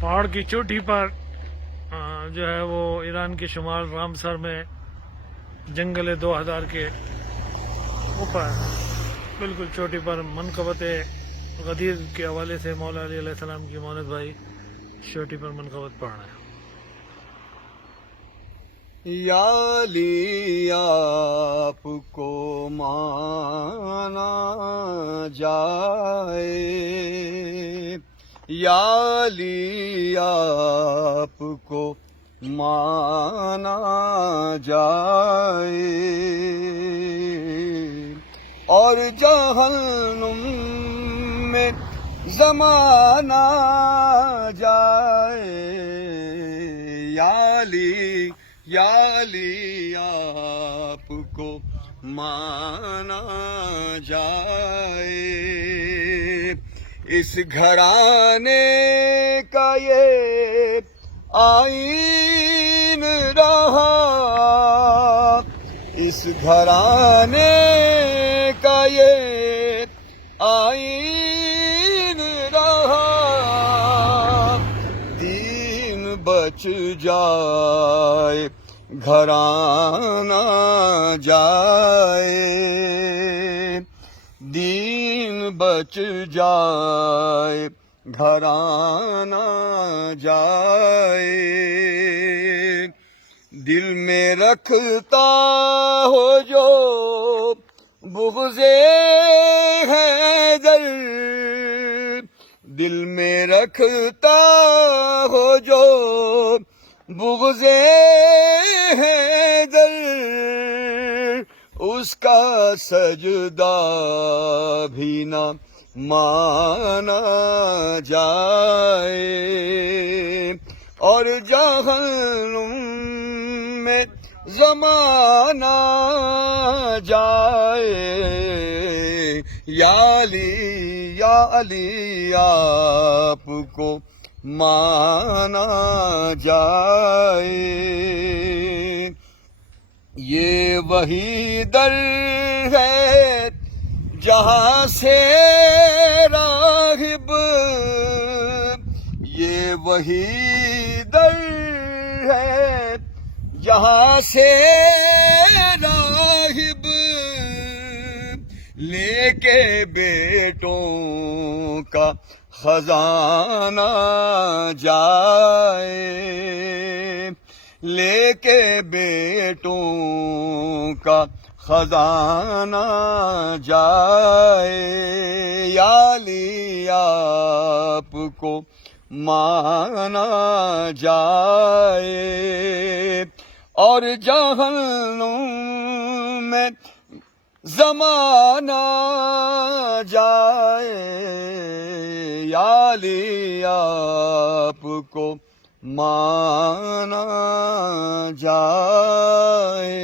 پہاڑ کی چوٹی پر جو ہے وہ ایران کے شمال رامسر میں جنگل 2000 کے اوپر بالکل چوٹی پر منقبت غدیر کے حوالے سے مولا علی علیہ السلام کی مولد بھائی چوٹی پر منقبت پڑھ رہے ہیں۔ یا علی آپ کو مانا جائے، یا علی آپ کو مانا جائے، اور جہنم میں زمانہ جائے، یا علی یا علی آپ کو مانا جائے۔ اس گھرانے کا یہ آئین رہا، اس گھرانے کا یہ آئین رہا، دین بچ جائے گھرانہ جائے، دین بچ جائے گھرانہ جائے، دل میں رکھتا ہو جو بغض حیدر، دل میں رکھتا ہو جو بغض حیدر، اس کا سجدہ بھی نہ مانا جائے، اور جہنم میں زمانہ جائے، یا علی آپ کو مانا جائے۔ یہ وہی در ہے جہاں سے راغب، یہ وہی در ہے جہاں سے راغب، لے کے بیٹوں کا خزانہ جائے، لے کے بیٹوں کا خزانہ جائے، یا علی آپ کو مانا جائے، اور جہنم میں زمانہ جائے، یا علی آپ کو مانا جائے۔